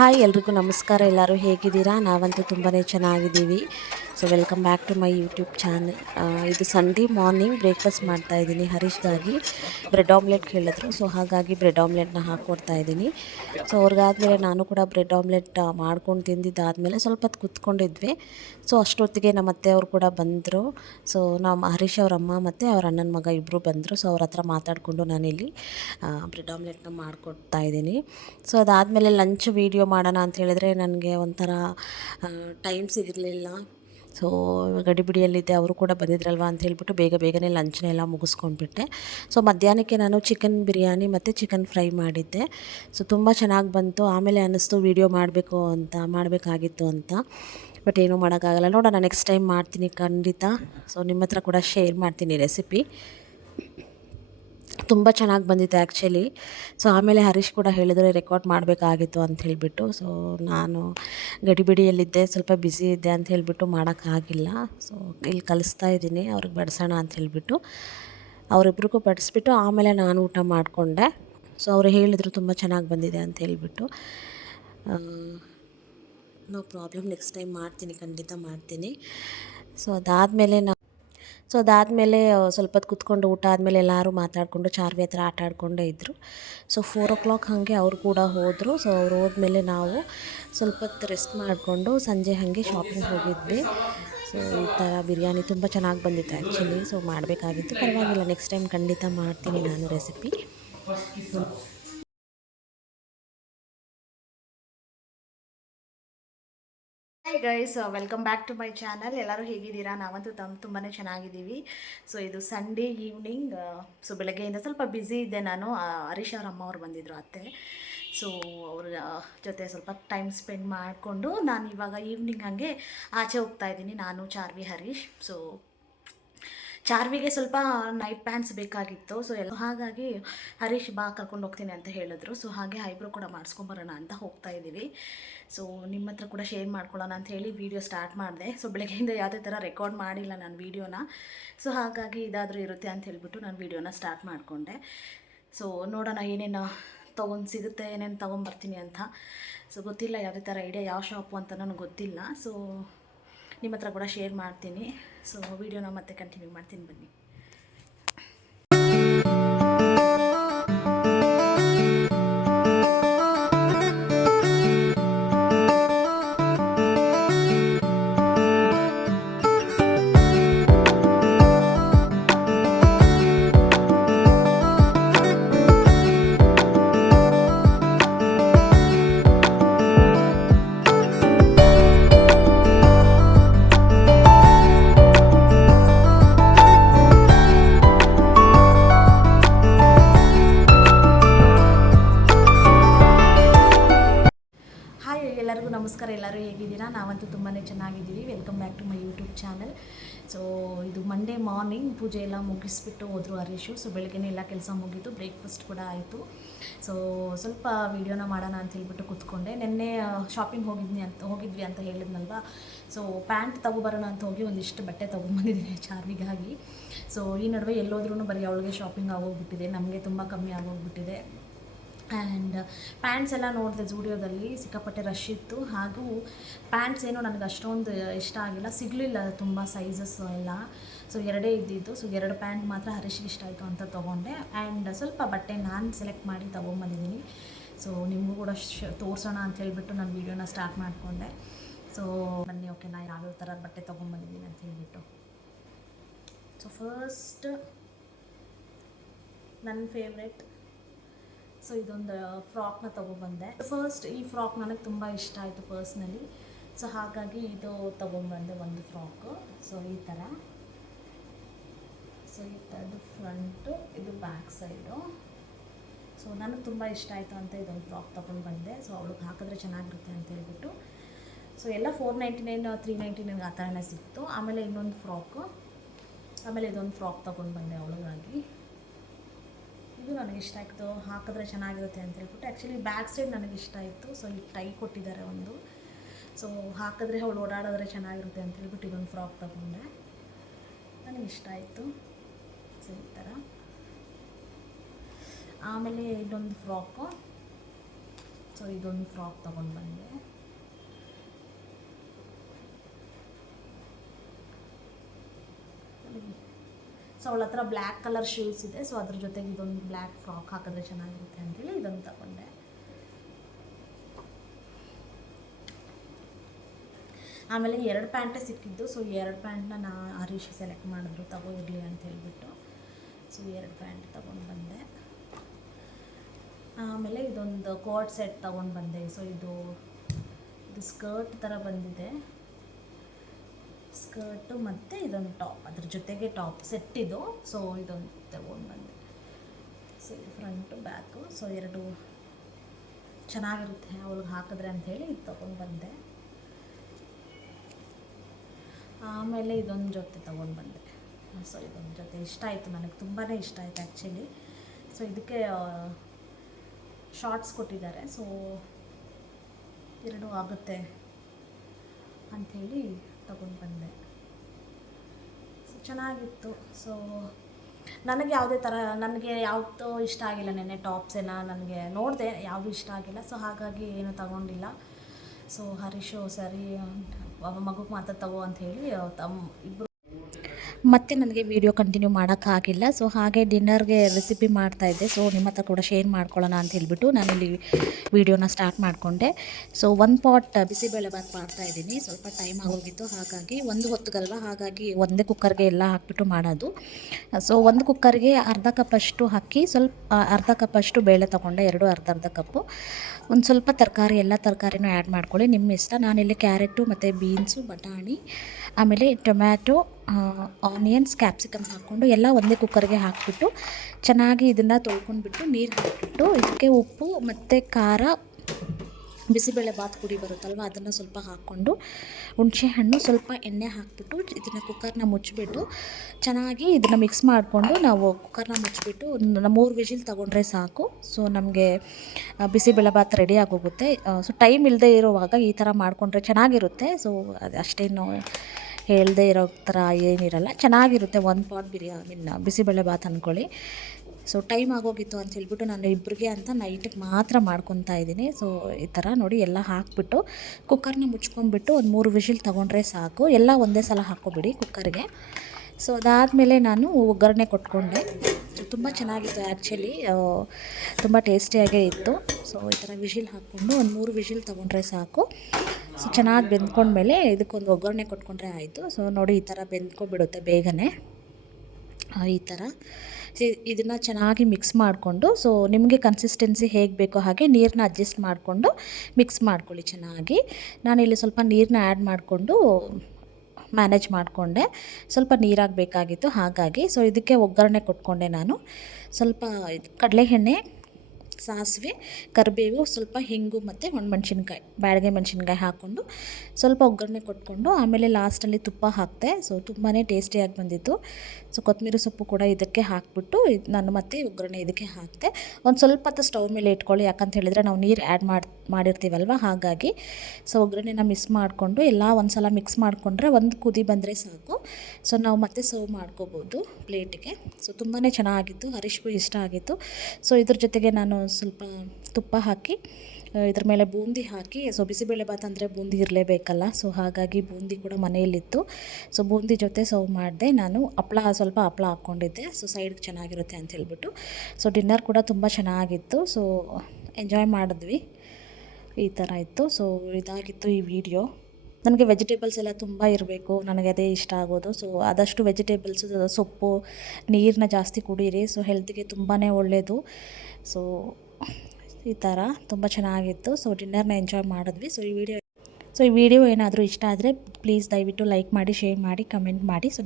Hi ಎಲ್ರಿಗೂ ನಮಸ್ಕಾರ. ಎಲ್ಲರೂ ಹೇಗಿದ್ದೀರಾ? ನಾವಂತೂ ತುಂಬಾ ಚೆನ್ನಾಗಿದ್ದೀವಿ. So welcome back to my YouTube channel. ಇದು ಸಂಡೇ ಮಾರ್ನಿಂಗ್ ಬ್ರೇಕ್ಫಾಸ್ಟ್ ಮಾಡ್ತಾಯಿದ್ದೀನಿ. ಹರೀಶ್ಗಾಗಿ ಬ್ರೆಡ್ ಆಮ್ಲೆಟ್ ಹೇಳಿದ್ರು, ಸೊ ಹಾಗಾಗಿ ಬ್ರೆಡ್ ಆಮ್ಲೆಟ್ನ ಹಾಕ್ಕೊಡ್ತಾ ಇದ್ದೀನಿ. ಸೊ ಅವ್ರಿಗಾದ್ಮೇಲೆ ನಾನು ಕೂಡ ಬ್ರೆಡ್ ಆಮ್ಲೆಟ್ ಮಾಡ್ಕೊಂಡು ತಿಂದಿದ್ದಾದಮೇಲೆ ಸ್ವಲ್ಪ ಹೊತ್ತು ಕೂತ್ಕೊಂಡಿದ್ವಿ. ಸೊ ಅಷ್ಟೊತ್ತಿಗೆ ನಮ್ಮ ಅತ್ತೆಯವರು ಕೂಡ ಬಂದರು. ಸೊ ನಮ್ಮ ಹರೀಶ್ ಅವ್ರ ಅಮ್ಮ ಮತ್ತು ಅವ್ರ ಅಣ್ಣನ ಮಗ ಇಬ್ಬರು ಬಂದರು. ಸೊ ಅವ್ರ ಹತ್ರ ಮಾತಾಡಿಕೊಂಡು ನಾನಿಲ್ಲಿ ಬ್ರೆಡ್ ಆಮ್ಲೆಟ್ನ ಮಾಡಿಕೊಡ್ತಾ ಇದ್ದೀನಿ. ಸೊ ಅದಾದಮೇಲೆ ಲಂಚ್ ವೀಡಿಯೋ ಮಾಡೋಣ ಅಂತ ಹೇಳಿದ್ರೆ ನನಗೆ ಒಂಥರ ಟೈಮ್ ಸಿಗಿರಲಿಲ್ಲ. ಸೊ ಗಡಿಬಿಡಿಯಲ್ಲಿದ್ದೆ, ಅವರು ಕೂಡ ಬಂದಿದ್ರಲ್ವ ಅಂತ ಹೇಳ್ಬಿಟ್ಟು ಬೇಗನೆ ಲಂಚ್ನೆಲ್ಲ ಮುಗಿಸ್ಕೊಂಡ್ಬಿಟ್ಟೆ. ಸೊ ಮಧ್ಯಾಹ್ನಕ್ಕೆ ನಾನು ಚಿಕನ್ ಬಿರಿಯಾನಿ ಮತ್ತು ಚಿಕನ್ ಫ್ರೈ ಮಾಡಿದ್ದೆ. ಸೊ ತುಂಬ ಚೆನ್ನಾಗಿ ಬಂತು. ಆಮೇಲೆ ಅನ್ನಿಸ್ತು ವೀಡಿಯೋ ಮಾಡಬೇಕಾಗಿತ್ತು ಅಂತ. ಬಟ್ ಏನೂ ಮಾಡೋಕ್ಕಾಗಲ್ಲ. ನೋಡೋಣ, ನೆಕ್ಸ್ಟ್ ಟೈಮ್ ಮಾಡ್ತೀನಿ ಖಂಡಿತ. ಸೊ ನಿಮ್ಮ ಹತ್ರ ಕೂಡ ಶೇರ್ ಮಾಡ್ತೀನಿ ರೆಸಿಪಿ. ತುಂಬ ಚೆನ್ನಾಗಿ ಬಂದಿತ್ತು ಆ್ಯಕ್ಚುಲಿ. ಸೊ ಆಮೇಲೆ ಹರೀಶ್ ಕೂಡ ಹೇಳಿದ್ರು ರೆಕಾರ್ಡ್ ಮಾಡಬೇಕಾಗಿತ್ತು ಅಂತ ಹೇಳಿಬಿಟ್ಟು. ಸೊ ನಾನು ಗಡಿಬಿಡಿಯಲ್ಲಿದ್ದೆ, ಸ್ವಲ್ಪ ಬ್ಯುಸಿ ಇದ್ದೆ ಅಂತ ಹೇಳಿಬಿಟ್ಟು ಮಾಡೋಕ್ಕಾಗಿಲ್ಲ. ಸೊ ಇಲ್ಲಿ ಕಲಿಸ್ತಾ ಇದ್ದೀನಿ ಅವ್ರಿಗೆ ಬಡಿಸೋಣ ಅಂತ ಹೇಳಿಬಿಟ್ಟು. ಅವರಿಬ್ರಿಗೂ ಬಡಿಸ್ಬಿಟ್ಟು ಆಮೇಲೆ ನಾನು ಊಟ ಮಾಡಿಕೊಂಡೆ. ಸೊ ಅವರು ಹೇಳಿದರು ತುಂಬ ಚೆನ್ನಾಗಿ ಬಂದಿದೆ ಅಂತ ಹೇಳಿಬಿಟ್ಟು. ನೋ ಪ್ರಾಬ್ಲಮ್, ನೆಕ್ಸ್ಟ್ ಟೈಮ್ ಮಾಡ್ತೀನಿ, ಖಂಡಿತ ಮಾಡ್ತೀನಿ. ಸೊ ಅದಾದಮೇಲೆ ಸ್ವಲ್ಪ ಹೊತ್ತು ಕೂತ್ಕೊಂಡು ಊಟ ಆದಮೇಲೆ ಎಲ್ಲರೂ ಮಾತಾಡಿಕೊಂಡು ಚಾರ್ವಿ ಹತ್ರ ಆಟ ಆಡ್ಕೊಂಡೇ ಇದ್ದರು. ಸೊ 4 o'clock ಹಾಗೆ ಅವರು ಕೂಡ ಹೋದರು. ಸೊ ಅವ್ರು ಹೋದ್ಮೇಲೆ ನಾವು ಸ್ವಲ್ಪ ಹೊತ್ತು ರೆಸ್ಟ್ ಮಾಡಿಕೊಂಡು ಸಂಜೆ ಹಾಗೆ ಶಾಪಿಂಗ್ ಹೋಗಿದ್ವಿ. ಸೊ ಈ ಥರ ಬಿರಿಯಾನಿ ತುಂಬ ಚೆನ್ನಾಗಿ ಬಂದಿತ್ತು ಆ್ಯಕ್ಚುಲಿ. ಸೊ ಮಾಡಬೇಕಾಗಿತ್ತು, ಪರವಾಗಿಲ್ಲ, ನೆಕ್ಸ್ಟ್ ಟೈಮ್ ಖಂಡಿತ ಮಾಡ್ತೀನಿ ನಾನು recipe. Hi guys, welcome back to my channel. ಎಲ್ಲರೂ ಹೇಗಿದ್ದೀರಾ? ನಾವಂತೂ ತುಂಬಾ ಚೆನ್ನಾಗಿದ್ದೀವಿ. ಸೊ ಇದು ಸಂಡೇ ಈವ್ನಿಂಗ್. ಸೊ ಬೆಳಗ್ಗೆಯಿಂದ ಸ್ವಲ್ಪ ಬ್ಯುಸಿ ಇದ್ದೆ ನಾನು. ಹರೀಶ್ ಅವ್ರ ಅಮ್ಮ ಅವ್ರು ಬಂದಿದ್ದರು, ಅತ್ತೆ. ಸೊ ಅವ್ರ ಜೊತೆ ಸ್ವಲ್ಪ ಟೈಮ್ ಸ್ಪೆಂಡ್ ಮಾಡಿಕೊಂಡು ನಾನು ಇವಾಗ ಈವ್ನಿಂಗ್ ಹಾಗೆ ಆಚೆ ಹೋಗ್ತಾ ಇದ್ದೀನಿ, ನಾನು ಚಾರ್ವಿ ಹರೀಶ್. ಸೊ ಚಾರ್ವಿಗೆ ಸ್ವಲ್ಪ ನೈಟ್ ಪ್ಯಾಂಟ್ಸ್ ಬೇಕಾಗಿತ್ತು. ಸೊ ಹಾಗಾಗಿ ಹರೀಶ್ ಬಾ ಕರ್ಕೊಂಡು ಹೋಗ್ತೀನಿ ಅಂತ ಹೇಳಿದ್ರು. ಸೊ ಹಾಗೆ ಐಬ್ರೋ ಕೂಡ ಮಾಡಿಸ್ಕೊಂಬರೋಣ ಅಂತ ಹೋಗ್ತಾ ಇದ್ದೀವಿ. ಸೊ ನಿಮ್ಮ ಹತ್ರ ಕೂಡ ಶೇರ್ ಮಾಡ್ಕೊಳ್ಳೋಣ ಅಂತ ಹೇಳಿ ವೀಡಿಯೋ ಸ್ಟಾರ್ಟ್ ಮಾಡಿದೆ. ಸೊ ಬೆಳಗ್ಗೆಯಿಂದ ಯಾವುದೇ ಥರ ರೆಕಾರ್ಡ್ ಮಾಡಿಲ್ಲ ನಾನು ವೀಡಿಯೋನ. ಸೊ ಹಾಗಾಗಿ ಇದಾದರೂ ಇರುತ್ತೆ ಅಂತ ಹೇಳಿಬಿಟ್ಟು ನಾನು ವೀಡಿಯೋನ ಸ್ಟಾರ್ಟ್ ಮಾಡಿಕೊಂಡೆ. ಸೊ ನೋಡೋಣ ಏನೇನು ಸಿಗುತ್ತೆ, ಏನೇನು ತೊಗೊಂಬರ್ತೀನಿ ಅಂತ. ಸೊ ಗೊತ್ತಿಲ್ಲ ಯಾವುದೇ ಥರ ಐಡಿಯಾ, ಯಾವ ಶಾಪು ಅಂತ ನನಗೆ ಗೊತ್ತಿಲ್ಲ. ಸೊ ನಿಮ್ಮ ಹತ್ರ ಕೂಡ ಶೇರ್ ಮಾಡ್ತೀನಿ. ಸೊ ವೀಡಿಯೋನ ಮತ್ತೆ ಕಂಟಿನ್ಯೂ ಮಾಡ್ತೀನಿ, ಬನ್ನಿ. ಎಲ್ಲರಿಗೂ ನಮಸ್ಕಾರ. ಎಲ್ಲರೂ ಹೇಗಿದ್ದೀರಾ? ನಾವಂತೂ ತುಂಬಾ ಚೆನ್ನಾಗಿದ್ದೀವಿ. Welcome back to my YouTube channel. So ಇದು ಮಂಡೇ ಮಾರ್ನಿಂಗ್ ಪೂಜೆ ಎಲ್ಲ ಮುಗಿಸ್ಬಿಟ್ಟು ಹೋದರು ಹರೀಶು. ಸೊ ಬೆಳಗ್ಗೆ ಎಲ್ಲ ಕೆಲಸ ಮುಗೀತು, ಬ್ರೇಕ್ಫಾಸ್ಟ್ ಕೂಡ ಆಯಿತು. ಸೊ ಸ್ವಲ್ಪ ವೀಡಿಯೋನ ಮಾಡೋಣ ಅಂತ ಹೇಳ್ಬಿಟ್ಟು ಕೂತ್ಕೊಂಡೆ. ನಿನ್ನೆ ಶಾಪಿಂಗ್ ಹೋಗಿದ್ವಿ ಅಂತ ಹೇಳಿದ್ನಲ್ವ. ಸೊ ಪ್ಯಾಂಟ್ ತೊಗೊಬರೋಣ ಅಂತ ಹೋಗಿ ಒಂದಿಷ್ಟು ಬಟ್ಟೆ ತೊಗೊಂಬಂದಿದ್ದೀನಿ ಚಾರ್ವಿಗಾಗಿ. ಸೊ ಈ ನಡುವೆ ಎಲ್ಲೋದ್ರೂ ಬರೀ ಅವಳಿಗೆ ಶಾಪಿಂಗ್ ಆಗೋಗ್ಬಿಟ್ಟಿದೆ, ನಮಗೆ ತುಂಬ ಕಮ್ಮಿ ಆಗೋಗ್ಬಿಟ್ಟಿದೆ. ಆ್ಯಂಡ್ ಪ್ಯಾಂಟ್ಸ್ ಎಲ್ಲ ನೋಡಿದೆ ಜೂಡಿಯೋದಲ್ಲಿ, ಸಿಕ್ಕಾಪಟ್ಟೆ ರಶ್ ಇತ್ತು. ಹಾಗೂ ಪ್ಯಾಂಟ್ಸ್ ಏನೋ ನನಗೆ ಅಷ್ಟೊಂದು ಇಷ್ಟ ಆಗಿಲ್ಲ, ಸಿಗಲಿಲ್ಲ ತುಂಬ ಸೈಜಸ್ ಎಲ್ಲ. ಸೊ ಎರಡೇ ಇದ್ದಿದ್ದು. ಸೊ 2 ಪ್ಯಾಂಟ್ ಮಾತ್ರ ಹರೀಶ್ಗೆ ಇಷ್ಟ ಆಯಿತು ಅಂತ ತೊಗೊಂಡೆ. ಆ್ಯಂಡ್ ಸ್ವಲ್ಪ ಬಟ್ಟೆ ನಾನು ಸೆಲೆಕ್ಟ್ ಮಾಡಿ ತೊಗೊಂಬಂದಿದ್ದೀನಿ. ಸೊ ನಿಮಗೂ ಕೂಡ ತೋರಿಸೋಣ ಅಂತ ಹೇಳ್ಬಿಟ್ಟು ನಾನು ವೀಡಿಯೋನ ಸ್ಟಾರ್ಟ್ ಮಾಡಿಕೊಂಡೆ. ಸೊ ಬನ್ನಿ, ಓಕೆ, ನಾನು ಯಾವ್ಯಾವ ಥರ ಬಟ್ಟೆ ತೊಗೊಂಬಂದಿದ್ದೀನಿ ಅಂತ ಹೇಳ್ಬಿಟ್ಟು. ಸೊ ಫಸ್ಟ್ ನನ್ನ ಫೇವ್ರೆಟ್, ಸೊ ಇದೊಂದು ಫ್ರಾಕ್ನ ತೊಗೊಬಂದೆ. ಫಸ್ಟ್ ಈ ಫ್ರಾಕ್ ನನಗೆ ತುಂಬ ಇಷ್ಟ ಆಯಿತು ಪರ್ಸ್ನಲಿ. ಸೊ ಹಾಗಾಗಿ ಇದು ತೊಗೊಂಬಂದೆ, ಒಂದು ಫ್ರಾಕು. ಸೊ ಈ ಥರ, ಸೊ ಈ ಥರದ್ದು ಫ್ರಂಟು, ಇದು ಬ್ಯಾಕ್ ಸೈಡು. ಸೊ ನನಗೆ ತುಂಬ ಇಷ್ಟ ಆಯಿತು ಅಂತ ಇದೊಂದು ಫ್ರಾಕ್ ತೊಗೊಂಡು ಬಂದೆ. ಸೊ ಅವಳಿಗೆ ಹಾಕಿದ್ರೆ ಚೆನ್ನಾಗಿರುತ್ತೆ ಅಂತ ಹೇಳ್ಬಿಟ್ಟು. ಸೊ ಎಲ್ಲ 499 399 ಆ ಥರನೇ ಸಿಕ್ತು. ಆಮೇಲೆ ಇನ್ನೊಂದು ಫ್ರಾಕು, ಆಮೇಲೆ ಇದೊಂದು ಫ್ರಾಕ್ ತೊಗೊಂಡು ಬಂದೆ ಅವಳಿಗಾಗಿ. ಇದು ನನಗೆ ಇಷ್ಟ ಆಯಿತು, ಹಾಕಿದ್ರೆ ಚೆನ್ನಾಗಿರುತ್ತೆ ಅಂತ ಹೇಳ್ಬಿಟ್ಟು. ಆ್ಯಕ್ಚುಲಿ ಬ್ಯಾಕ್ ಸೈಡ್ ನನಗೆ ಇಷ್ಟ ಆಯಿತು. ಸೊ ಈ ಟೈ ಕೊಟ್ಟಿದ್ದಾರೆ ಒಂದು. ಸೊ ಹಾಕಿದ್ರೆ ಅವಳು ಓಡಾಡಿದ್ರೆ ಚೆನ್ನಾಗಿರುತ್ತೆ ಅಂತ ಹೇಳ್ಬಿಟ್ಟು ಇದೊಂದು ಫ್ರಾಕ್ ತೊಗೊಂಡೆ, ನನಗೆ ಇಷ್ಟ ಆಯಿತು. ಸೊ ಈ ಥರ. ಆಮೇಲೆ ಇನ್ನೊಂದು ಫ್ರಾಕು, ಸೊ ಇದೊಂದು ಫ್ರಾಕ್ ತೊಗೊಂಡು ಬಂದೆ. ಸೊ ಅವಳ ಹತ್ರ ಬ್ಲ್ಯಾಕ್ ಕಲರ್ ಶೂಸ್ ಇದೆ, ಸೊ ಅದ್ರ ಜೊತೆಗೆ ಇದೊಂದು ಬ್ಲ್ಯಾಕ್ ಫ್ರಾಕ್ ಹಾಕಿದ್ರೆ ಚೆನ್ನಾಗಿರುತ್ತೆ ಅಂತೇಳಿ ಇದೊಂದು ತಗೊಂಡೆ. ಆಮೇಲೆ 2 ಪ್ಯಾಂಟೇ ಸಿಕ್ಕಿದ್ದು, ಸೊ 2 ಪ್ಯಾಂಟ್ನ ಹರೀಶ್ ಸೆಲೆಕ್ಟ್ ಮಾಡಿದ್ರು ತಗೋ ಇರಲಿ ಅಂತ ಹೇಳ್ಬಿಟ್ಟು. ಸೊ 2 ಪ್ಯಾಂಟ್ ತೊಗೊಂಡು ಬಂದೆ. ಆಮೇಲೆ ಇದೊಂದು ಕೋಟ್ ಸೆಟ್ ತೊಗೊಂಡು ಬಂದೆ. ಸೊ ಇದು ಸ್ಕರ್ಟ್ ಥರ ಬಂದಿದೆ, ಸ್ಕರ್ಟು ಮತ್ತು ಇದೊಂದು ಟಾಪ್, ಅದ್ರ ಜೊತೆಗೆ ಟಾಪ್ ಸೆಟ್ ಇದು. ಸೊ ಇದೊಂದು ತಗೊಂಡು ಬಂದೆ. ಸೊ ಇದು ಫ್ರಂಟು ಬ್ಯಾಕು, ಸೊ 2 ಚೆನ್ನಾಗಿರುತ್ತೆ ಅವಳಿಗೆ ಹಾಕಿದ್ರೆ ಅಂಥೇಳಿ ಇದು ತೊಗೊಂಡು ಬಂದೆ. ಆಮೇಲೆ ಇದೊಂದು ಜೊತೆ ತೊಗೊಂಡು ಬಂದೆ. ಸೊ ಇದೊಂದು ಜೊತೆ ಇಷ್ಟ ಆಯಿತು, ನನಗೆ ತುಂಬಾ ಇಷ್ಟ ಆಯಿತು ಆ್ಯಕ್ಚುಲಿ. ಸೊ ಇದಕ್ಕೆ ಶಾರ್ಟ್ಸ್ ಕೊಟ್ಟಿದ್ದಾರೆ, ಸೊ 2 ಆಗುತ್ತೆ ಅಂಥೇಳಿ ತೊಗೊಂಡು ಬಂದೆ. ಸೊ ಚೆನ್ನಾಗಿತ್ತು. ಸೊ ನನಗೆ ಯಾವುದೇ ಥರ ನನಗೆ ಯಾವುದು ಇಷ್ಟ ಆಗಿಲ್ಲ. ನೆನ್ನೆ ಟಾಪ್ಸೆಲ್ಲ ನನಗೆ ನೋಡಿದೆ, ಯಾವುದೂ ಇಷ್ಟ ಆಗಿಲ್ಲ. ಸೊ ಹಾಗಾಗಿ ಏನು ತಗೊಂಡಿಲ್ಲ. ಸೊ ಹರೀಶು ಸರಿ ಮಗುಗೆ ಮಾತ್ರ ತಗೋ ಅಂಥೇಳಿ ಇಬ್ಬರು ಮತ್ತೆ ನನಗೆ ವೀಡಿಯೋ ಕಂಟಿನ್ಯೂ ಮಾಡೋಕ್ಕಾಗಿಲ್ಲ. ಸೊ ಹಾಗೆ ಡಿನ್ನರ್ಗೆ ರೆಸಿಪಿ ಮಾಡ್ತಾಯಿದ್ದೆ. ಸೊ ನಿಮ್ಮ ಹತ್ರ ಕೂಡ ಶೇರ್ ಮಾಡ್ಕೊಳ್ಳೋಣ ಅಂತ ಹೇಳ್ಬಿಟ್ಟು ನಾನಿಲ್ಲಿ ವೀಡಿಯೋನ ಸ್ಟಾರ್ಟ್ ಮಾಡಿಕೊಂಡೆ. ಸೊ 1 ಪಾಟ್ ಬಿಸಿಬೇಳೆಭಾತ್ ಮಾಡ್ತಾಯಿದ್ದೀನಿ. ಸ್ವಲ್ಪ ಟೈಮ್ ಆಗೋಗಿತ್ತು, ಹಾಗಾಗಿ ಒಂದು ಹೊತ್ತಿಗಲ್ವ, ಹಾಗಾಗಿ ಒಂದೇ ಕುಕ್ಕರ್ಗೆ ಎಲ್ಲ ಹಾಕಿಬಿಟ್ಟು ಮಾಡೋದು. ಸೊ 1 ಕುಕ್ಕರ್ಗೆ ಅರ್ಧ ಕಪ್ಪಷ್ಟು ಅಕ್ಕಿ, ಅರ್ಧ ಕಪ್ಪಷ್ಟು ಬೇಳೆ ತೊಗೊಂಡೆ, 2 ಅರ್ಧ ಕಪ್ಪು. ಒಂದು ಸ್ವಲ್ಪ ತರಕಾರಿ, ಎಲ್ಲ ತರಕಾರಿನೂ ಆ್ಯಡ್ ಮಾಡ್ಕೊಳ್ಳಿ, ನಿಮ್ಮ ಇಷ್ಟ. ನಾನಿಲ್ಲಿ ಕ್ಯಾರೆಟು ಮತ್ತು ಬೀನ್ಸು, ಬಟಾಣಿ, ಆಮೇಲೆ ಟೊಮ್ಯಾಟೊ, ಆನಿಯನ್ಸ್, ಕ್ಯಾಪ್ಸಿಕಮ್ ಹಾಕ್ಕೊಂಡು ಎಲ್ಲ ಒಂದೇ ಕುಕ್ಕರ್ಗೆ ಹಾಕಿಬಿಟ್ಟು ಚೆನ್ನಾಗಿ ಇದನ್ನು ತೊಳ್ಕೊಂಡ್ಬಿಟ್ಟು ನೀರು ಹಾಕಿಬಿಟ್ಟು ಇದಕ್ಕೆ ಉಪ್ಪು ಮತ್ತು ಖಾರ, ಬಿಸಿಬೇಳೆ ಬಾತ್ ಪುಡಿ ಬರುತ್ತಲ್ವ ಅದನ್ನು ಸ್ವಲ್ಪ ಹಾಕ್ಕೊಂಡು ಹುಣಸೆಹಣ್ಣು, ಸ್ವಲ್ಪ ಎಣ್ಣೆ ಹಾಕಿಬಿಟ್ಟು ಇದನ್ನು ಕುಕ್ಕರ್ನ ಮುಚ್ಚಿಬಿಟ್ಟು ಚೆನ್ನಾಗಿ ಇದನ್ನು ಮಿಕ್ಸ್ ಮಾಡಿಕೊಂಡು ನಾವು ಕುಕ್ಕರ್ನ ಮುಚ್ಚಿಬಿಟ್ಟು 3 ವಿಜಿಲ್ ತೊಗೊಂಡ್ರೆ ಸಾಕು. ಸೊ ನಮಗೆ ಬಿಸಿಬೇಳೆ ಬಾತ್ ರೆಡಿ ಆಗೋಗುತ್ತೆ. ಸೊ ಟೈಮ್ ಇಲ್ಲದೆ ಇರುವಾಗ ಈ ಥರ ಮಾಡಿಕೊಂಡ್ರೆ ಚೆನ್ನಾಗಿರುತ್ತೆ. ಸೊ ಅದು ಅಷ್ಟೇನು ಹೇಳದೇ ಇರೋ ಥರ ಏನಿರಲ್ಲ, ಚೆನ್ನಾಗಿರುತ್ತೆ. 1 ಪಾಟ್ ಬಿಸಿಬೇಳೆ ಬಾತ್ ಅಂದ್ಕೊಳ್ಳಿ. ಸೊ ಟೈಮ್ ಆಗೋಗಿತ್ತು ಅಂತ ಹೇಳ್ಬಿಟ್ಟು ನಾನು ಇಬ್ಬರಿಗೆ ಅಂತ ನೈಟಿಗೆ ಮಾತ್ರ ಮಾಡ್ಕೊತಾ ಇದ್ದೀನಿ. ಸೊ ಈ ಥರ ನೋಡಿ ಎಲ್ಲ ಹಾಕಿಬಿಟ್ಟು ಕುಕ್ಕರ್ನ ಮುಚ್ಕೊಂಡ್ಬಿಟ್ಟು ಒಂದು 3 ವಿಜಿಲ್ ತೊಗೊಂಡ್ರೆ ಸಾಕು. ಎಲ್ಲ ಒಂದೇ ಸಲ ಹಾಕ್ಕೊಬಿಡಿ ಕುಕ್ಕರ್ಗೆ. ಸೊ ಅದಾದಮೇಲೆ ನಾನು ಒಗ್ಗರಣೆ ಕೊಟ್ಕೊಂಡೆ. ತುಂಬ ಚೆನ್ನಾಗಿತ್ತು ಆ್ಯಕ್ಚುಲಿ, ತುಂಬ ಟೇಸ್ಟಿಯಾಗೇ ಇತ್ತು. ಸೊ ಈ ಥರ ವಿಜಿಲ್ ಹಾಕ್ಕೊಂಡು ಒಂದು 3 ವಿಜಿಲ್ ತೊಗೊಂಡ್ರೆ ಸಾಕು. ಸೊ ಚೆನ್ನಾಗಿ ಬೆಂದ್ಕೊಂಡ್ಮೇಲೆ ಇದಕ್ಕೊಂದು ಒಗ್ಗರಣೆ ಕೊಟ್ಕೊಂಡ್ರೆ ಆಯಿತು. ಸೊ ನೋಡಿ ಈ ಥರ ಬೆಂದ್ಕೊಬಿಡುತ್ತೆ ಬೇಗನೆ. ಈ ಥರ ಇದನ್ನು ಚೆನ್ನಾಗಿ ಮಿಕ್ಸ್ ಮಾಡಿಕೊಂಡು, ಸೊ ನಿಮಗೆ ಕನ್ಸಿಸ್ಟೆನ್ಸಿ ಹೇಗೆ ಬೇಕೋ ಹಾಗೆ ನೀರನ್ನ ಅಡ್ಜಸ್ಟ್ ಮಾಡಿಕೊಂಡು ಮಿಕ್ಸ್ ಮಾಡ್ಕೊಳ್ಳಿ ಚೆನ್ನಾಗಿ. ನಾನಿಲ್ಲಿ ಸ್ವಲ್ಪ ನೀರನ್ನ ಆ್ಯಡ್ ಮಾಡಿಕೊಂಡು ಮ್ಯಾನೇಜ್ ಮಾಡಿಕೊಂಡೆ. ಸ್ವಲ್ಪ ನೀರಾಗಬೇಕಾಗಿತ್ತು ಹಾಗಾಗಿ. ಸೊ ಇದಕ್ಕೆ ಒಗ್ಗರಣೆ ಕೊಟ್ಕೊಂಡೆ ನಾನು. ಸ್ವಲ್ಪ ಕಡಲೆ ಎಣ್ಣೆ, ಸಾಸಿವೆ, ಕರಿಬೇವು, ಸ್ವಲ್ಪ ಹಿಂಗು ಮತ್ತು ಒಣಮೆಣ್ಸಿನ್ಕಾಯಿ, ಬ್ಯಾಡಗೆ ಮೆಣಸಿನ್ಕಾಯಿ ಹಾಕ್ಕೊಂಡು ಸ್ವಲ್ಪ ಒಗ್ಗರಣೆ ಕೊಟ್ಕೊಂಡು ಆಮೇಲೆ ಲಾಸ್ಟಲ್ಲಿ ತುಪ್ಪ ಹಾಕಿದೆ. ಸೊ ತುಂಬಾ ಟೇಸ್ಟಿಯಾಗಿ ಬಂದಿತ್ತು. ಸೊ ಕೊತ್ತಂಬರಿ ಸೊಪ್ಪು ಕೂಡ ಇದಕ್ಕೆ ಹಾಕಿಬಿಟ್ಟು ನಾನು ಮತ್ತೆ ಒಗ್ಗರಣೆ ಇದಕ್ಕೆ ಹಾಕಿದೆ. ಒಂದು ಸ್ವಲ್ಪ ಹೊತ್ತು ಸ್ಟವ್ ಮೇಲೆ ಇಟ್ಕೊಳ್ಳಿ, ಯಾಕಂತ ಹೇಳಿದರೆ ನಾವು ನೀರು ಆ್ಯಡ್ ಮಾಡಿರ್ತೀವಲ್ವ, ಹಾಗಾಗಿ. ಸೊ ಒಗ್ಗರಣೆನ ಮಿಕ್ಸ್ ಮಾಡಿಕೊಂಡು ಎಲ್ಲ ಒಂದು ಸಲ ಮಿಕ್ಸ್ ಮಾಡಿಕೊಂಡ್ರೆ ಒಂದು ಕುದಿ ಬಂದರೆ ಸಾಕು. ಸೊ ನಾವು ಮತ್ತೆ ಸರ್ವ್ ಮಾಡ್ಕೋಬೋದು ಪ್ಲೇಟಿಗೆ. ಸೊ ತುಂಬಾ ಚೆನ್ನಾಗಿತ್ತು, ಹರೀಶ್ಗೂ ಇಷ್ಟ ಆಗಿತ್ತು. ಸೊ ಇದ್ರ ಜೊತೆಗೆ ನಾನು ಸ್ವಲ್ಪ ತುಪ್ಪ ಹಾಕಿ ಇದ್ರ ಮೇಲೆ ಬೂಂದಿ ಹಾಕಿ, ಸೊ ಬಿಸಿಬೇಳೆ ಬಾತ್ ಅಂದರೆ ಬೂಂದಿ ಇರಲೇಬೇಕಲ್ಲ. ಸೊ ಹಾಗಾಗಿ ಬೂಂದಿ ಕೂಡ ಮನೆಯಲ್ಲಿತ್ತು. ಸೊ ಬೂಂದಿ ಜೊತೆ ಸರ್ವ್ ಮಾಡಿದೆ. ನಾನು ಸ್ವಲ್ಪ ಹಪ್ಪಳ ಹಾಕ್ಕೊಂಡಿದ್ದೆ, ಸೊ ಸೈಡ್ಗೆ ಚೆನ್ನಾಗಿರುತ್ತೆ ಅಂತ ಹೇಳ್ಬಿಟ್ಟು. ಸೊ ಡಿನ್ನರ್ ಕೂಡ ತುಂಬ ಚೆನ್ನಾಗಿತ್ತು. ಸೊ ಎಂಜಾಯ್ ಮಾಡಿದ್ವಿ. ಈ ಥರ ಇತ್ತು. ಸೊ ಇದಾಗಿತ್ತು ಈ ವಿಡಿಯೋ. ನನಗೆ ವೆಜಿಟೇಬಲ್ಸ್ ಎಲ್ಲ ತುಂಬ ಇರಬೇಕು, ನನಗೆ ಅದೇ ಇಷ್ಟ ಆಗೋದು. ಸೊ ಆದಷ್ಟು ವೆಜಿಟೇಬಲ್ಸು, ಸೊಪ್ಪು, ನೀರನ್ನ ಜಾಸ್ತಿ ಕುಡೀರಿ. ಸೊ ಹೆಲ್ತಿಗೆ ತುಂಬಾ ಒಳ್ಳೆಯದು. ಸೊ ಈ ಥರ ತುಂಬ ಚೆನ್ನಾಗಿತ್ತು. ಸೊ ಡಿನ್ನರ್ನ ಎಂಜಾಯ್ ಮಾಡಿದ್ವಿ. ಸೊ ಈ ವಿಡಿಯೋ ಏನಾದರೂ ಇಷ್ಟ ಆದರೆ ಪ್ಲೀಸ್ ದಯವಿಟ್ಟು ಲೈಕ್ ಮಾಡಿ, ಶೇರ್ ಮಾಡಿ, ಕಮೆಂಟ್ ಮಾಡಿ. ಸೊ